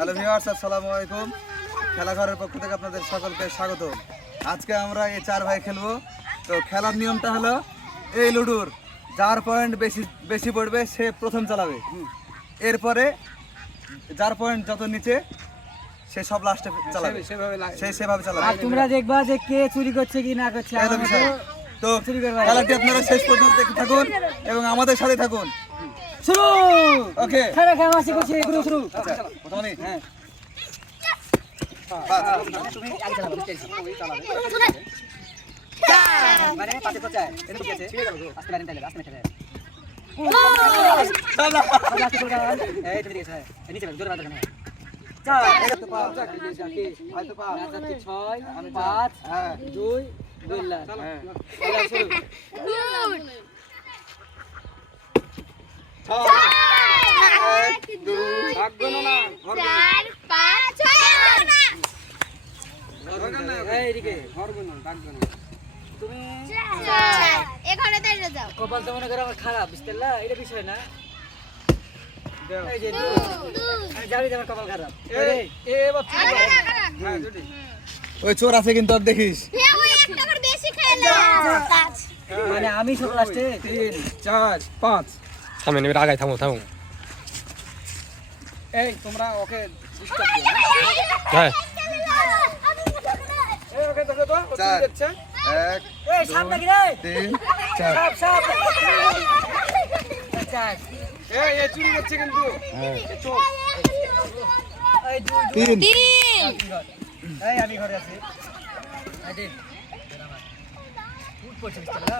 Hello viewers, আসসালামু আলাইকুম। খেলাঘরের পক্ষ থেকে আপনাদের সকলকে স্বাগত। আজকে আমরা এই 4 ভাই খেলবো। তো খেলার নিয়মটা হলো এই লুডুর যার পয়েন্ট বেশি পড়বে সে প্রথম চালাবে, এরপরে যার পয়েন্ট যত নিচে সে সব লাস্টে চালাবে, সেভাবে চালাবে। আর তোমরা দেখবা যে কে চুরি করছে কি না করছে। তো খেলাটি আপনারা শেষ পর্যন্ত দেখতে থাকুন এবং আমাদের সাথে থাকুন। শুরু। ওকে, খেলা খেলামাসি করছি, এগুলো শুরু। আচ্ছা প্রথমে হ্যাঁ, তুমি আগে চালাবে, তুমি চালাবে। মানে পাতে পচায় এটা ঠিক আছে, আস্তে লাইন চালাবে, আস্তে মেটে এই তুমি দেখছ এই নিচে জোরে বাঁধা না। 4 6 5 2 2 লাখ। খেলা শুরু। কপাল তো মনে করো আমার খারাপ, বুঝতে পারলা? এটা বিষয় না। এই যে আমি জানি যে আমার কপাল খারাপ। ওই চোর আছে কিন্তু আর দেখিস। মানে আমি সব লাস্টে 3 4 5 থামেন, এবার আগায় থামো। এই তোমরা ওকে ডিস্টার্ব দিও না। হ্যাঁ, এই ওকে দেখো তো ও চুরি করছে। 1 এই সামনে কি রে? 3 4 সাপ চার। এই চুরি করছে কিন্তু। হ্যাঁ এই চোর। এই 3 এই আমি ঘরে আছি। এই দে উঠ পড়ছে, বুঝতে পারলা?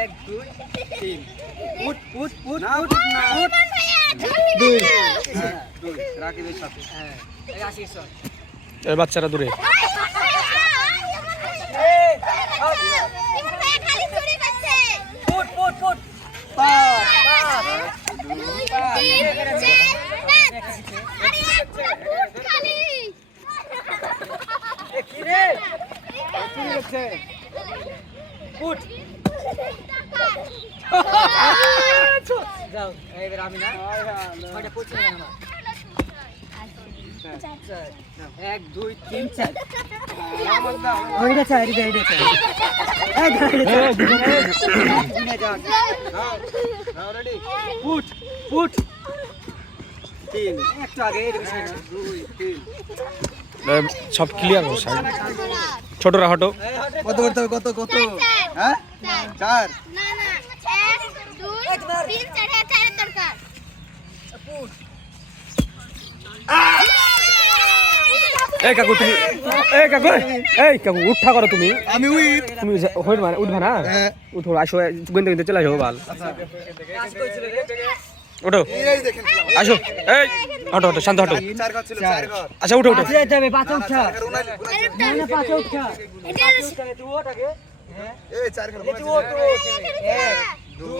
1 2 3 উঠ না 2 রাকিবের সাথে। হ্যাঁ এই আসিস। এই বাচ্চারা দূরে। ফুট যাও এবার আমি না ছয়টা পড়ছে না আমার। 1 2 3 4 ওইটা চাই এইটা চাই। এই নাও রেডি। ফুট 3 একটু আগে এর বিষয় না। 2 3 সব ক্লিয়ার হো সাইড। ছোটরা হটো। কত করতে হবে? কত হ্যাঁ 4 না 1 2 3 4 দরকার। এই কাকু উঠা করো তুমি। আমি উইপ। তুমি হইল মানে উঠবা না। হ্যাঁ উঠো, আসো গন্তে চলে আসো বাল। ওঠো, এই দেখেন আসো। এই হটো শান্ত হটো। 4 ঘর ছিল, 4 ঘর। আচ্ছা উঠো। যেতে হবে পাঁচ উঠা। উনাই না পাঁচ উঠা। এটা তুই ওঠ আগে। হ্যাঁ এই 4 ঘর। তুই ওঠ। 1 2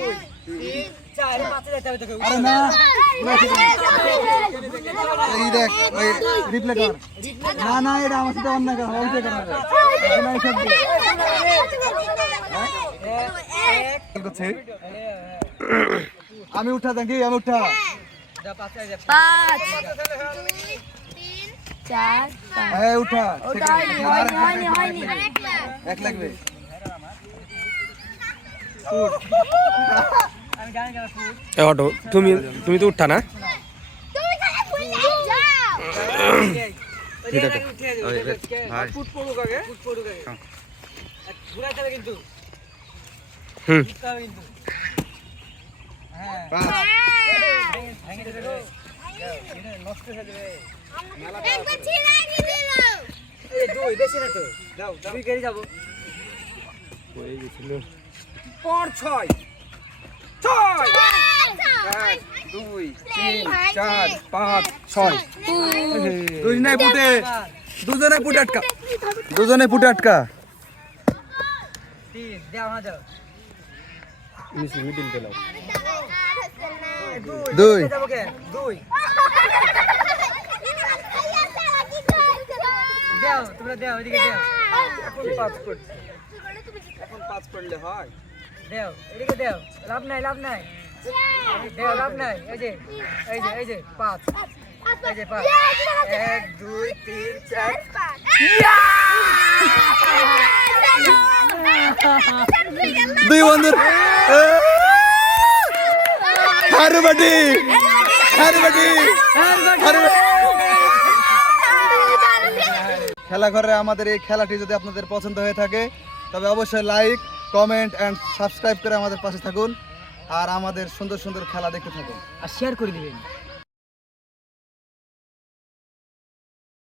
3 4 পাঁচে যেতে হবে তোকে। আরে না এই দেখ ওই রিপ্লে কর। না এটা আমার সাথে অন্য কর, ওইটা কর না। না এই সব দে। কি করছে? আমি উঠা দেখি, আমি উঠা। যা পাঁচে যা। 5 2 3 4 5 এই উঠা। হয়নি 1 লাগবে। আমি জানি কেন ফুট। এই হটো, তুমি তো উঠা না। তুমি খালি ফুল যাও। ওই আগে উঠে ভাই ফুট পড়ুক আগে। ঘুরাইতে হবে কিন্তু। হুম, উঠতে হবে কিন্তু। হ্যাঁ 5 ভেঙে দেবে গো। এটা নষ্ট হয়ে যাবে। একবার ছিড়াই দিল। এই দুই বেশি না তো। যাও দুই কেড়ে যাবো। হয়ে গেছিল। 6 2 3 4 5 6 দুজনে পুটে আটকা। তিন দাও না দাও। নিচে মিডিল পেলাও। দুই যাবো কে? দুই দাও, তোমরা দাও, এদিকে দাও। এখন 5 করলে হয়। দাও, এদিকে দাও। লাভ নাই, লাভ নাই। লাভ নাই, এই যে 5, এই যে 5, 1 2 3 4 দুই বন্ধুর হারুবাটি খেলা ঘরে আমাদের এই খেলাটি যদি আপনাদের পছন্দ হয়ে থাকে তবে অবশ্যই লাইক, কমেন্ট এন্ড সাবস্ক্রাইব করে আমাদের পাশে থাকুন আর আমাদের সুন্দর সুন্দর খেলা দেখতে থাকুন আর শেয়ার করে দিবেন।